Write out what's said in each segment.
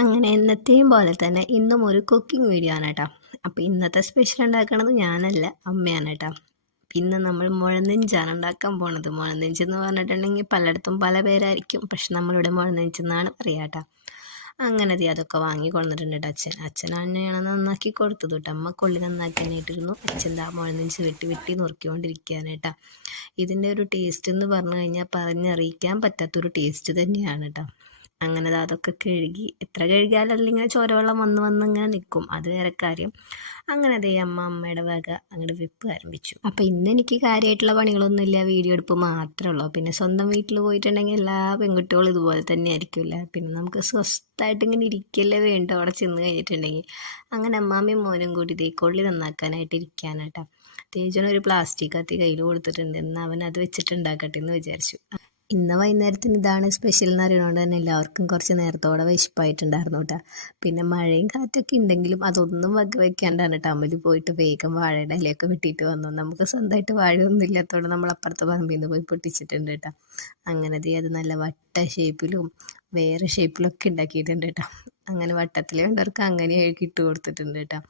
അങ്ങനെ എന്നത്തെയും പോലെ തന്നെ ഇന്നും ഒരു കുക്കിംഗ് വീഡിയോ ആണ് കേട്ടോ. അപ്പോൾ ഇന്നത്തെ സ്പെഷ്യൽ ഉണ്ടാക്കണത് ഞാനല്ല, അമ്മയാണ് കേട്ടോ. ഇന്ന് നമ്മൾ മുഴനെഞ്ചാണ് ഉണ്ടാക്കാൻ പോണത്. മുഴനെഞ്ച് എന്ന് പറഞ്ഞിട്ടുണ്ടെങ്കിൽ പലയിടത്തും പല പേരായിരിക്കും, പക്ഷെ നമ്മളിവിടെ മുഴനെഞ്ചെന്നാണ് പറയുക കേട്ടോ. അങ്ങനെ അതൊക്കെ വാങ്ങി കൊണ്ടുവന്നിട്ടുണ്ട് കേട്ടോ. അച്ഛൻ തന്നെയാണ് നന്നാക്കി കൊടുത്തത് കേട്ടോ. അമ്മ കൊള്ളി നന്നാക്കാനായിട്ടിരുന്നു. അച്ഛൻ ആ മുഴനെഞ്ച് വെട്ടി വെട്ടി നുറുക്കിക്കൊണ്ടിരിക്കുകയാണ് കേട്ടോ. ഇതിൻ്റെ ഒരു ടേസ്റ്റ് എന്ന് പറഞ്ഞു കഴിഞ്ഞാൽ പറഞ്ഞറിയിക്കാൻ പറ്റാത്തൊരു ടേസ്റ്റ് തന്നെയാണ് കേട്ടോ. അങ്ങനെ അതൊക്കെ കഴുകി, എത്ര കഴുകിയാലും അതിലിങ്ങനെ ചോരവെള്ളം വന്ന് ഇങ്ങനെ നിൽക്കും, അത് വേറെ കാര്യം. അങ്ങനെ അമ്മയുടെ വക അങ്ങോട്ട് വെപ്പ് ആരംഭിച്ചു. അപ്പോൾ ഇന്ന് എനിക്ക് കാര്യമായിട്ടുള്ള പണികളൊന്നുമില്ല, വീഡിയോ എടുപ്പ് മാത്രമേ ഉള്ളൂ. പിന്നെ സ്വന്തം വീട്ടിൽ പോയിട്ടുണ്ടെങ്കിൽ എല്ലാ പെൺകുട്ടികളും ഇതുപോലെ തന്നെ ആയിരിക്കില്ല. പിന്നെ നമുക്ക് സ്വസ്ഥമായിട്ട് ഇങ്ങനെ ഇരിക്കല്ലേ വേണ്ട അവിടെ ചെന്ന് കഴിഞ്ഞിട്ടുണ്ടെങ്കിൽ. അങ്ങനെ അമ്മാമ്മയും മോനും കൂടി കൊള്ളി നന്നാക്കാനായിട്ട് ഇരിക്കാനാട്ടോ. തേജനൊരു പ്ലാസ്റ്റിക് കത്തി കയ്യിൽ കൊടുത്തിട്ടുണ്ട്, എന്നാൽ അവൻ അത് വെച്ചിട്ട് ഉണ്ടാക്കട്ടെ എന്ന് വിചാരിച്ചു. ഇന്ന് വൈകുന്നേരത്തിന് ഇതാണ് സ്പെഷ്യൽ എന്ന് അറിയണോണ്ട് തന്നെ എല്ലാവർക്കും കുറച്ച് നേരത്തോടെ വിശപ്പായിട്ടുണ്ടായിരുന്നു കേട്ടോ. പിന്നെ മഴയും കാറ്റൊക്കെ ഉണ്ടെങ്കിലും അതൊന്നും വയ്ക്കാണ്ടാണ് കേട്ടോ അമ്മല് പോയിട്ട് വേഗം വാഴയുടെ ഇലയൊക്കെ വെട്ടിയിട്ട് വന്നു. നമുക്ക് സ്വന്തമായിട്ട് വാഴയൊന്നും ഇല്ലാത്തതുകൊണ്ട് നമ്മൾ അപ്പുറത്തെ പറമ്പിൽ നിന്ന് പോയി പൊട്ടിച്ചിട്ടുണ്ട് കേട്ടോ. അങ്ങനെ അത് നല്ല വട്ട ഷേപ്പിലും വേറെ ഷേപ്പിലൊക്കെ ഉണ്ടാക്കിയിട്ടുണ്ട് കേട്ടോ. അങ്ങനെ വട്ടത്തിൽ വേണ്ടവർക്ക് അങ്ങനെ ഇട്ട് കൊടുത്തിട്ടുണ്ട് കേട്ടോ.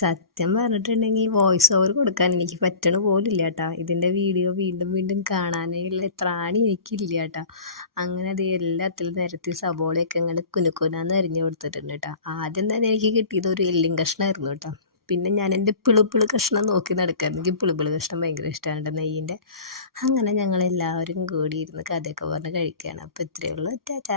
സത്യം പറഞ്ഞിട്ടുണ്ടെങ്കിൽ വോയിസ് ഓവർ കൊടുക്കാൻ എനിക്ക് പറ്റണ പോലില്ല കേട്ടോ. ഇതിൻ്റെ വീഡിയോ വീണ്ടും വീണ്ടും കാണാനുള്ള ത്രാണി എനിക്കില്ല കേട്ടോ. അങ്ങനെ അത് എല്ലാത്തിലും നിരത്തി സബോളയൊക്കെ ഇങ്ങനെ കുനുക്കുനാന്ന് അരിഞ്ഞു കൊടുത്തിട്ടുണ്ട് കേട്ടോ. ആദ്യം തന്നെ എനിക്ക് കിട്ടിയത് ഒരു എല്ലും കഷ്ണമായിരുന്നു കേട്ടോ. പിന്നെ ഞാൻ എൻ്റെ പിളുപ്പിള് കഷ്ണം നോക്കി നടക്കാൻ, എനിക്ക് പിളുപ്പിള് കഷ്ണം ഭയങ്കര ഇഷ്ടമാണ് നെയ്യിൻ്റെ. അങ്ങനെ ഞങ്ങളെല്ലാവരും കൂടി ഇരുന്ന് കഥയൊക്കെ പറഞ്ഞ് കഴിക്കുകയാണ്. അപ്പോൾ ഇത്രയേ ഉള്ളൂ. ടാറ്റാ.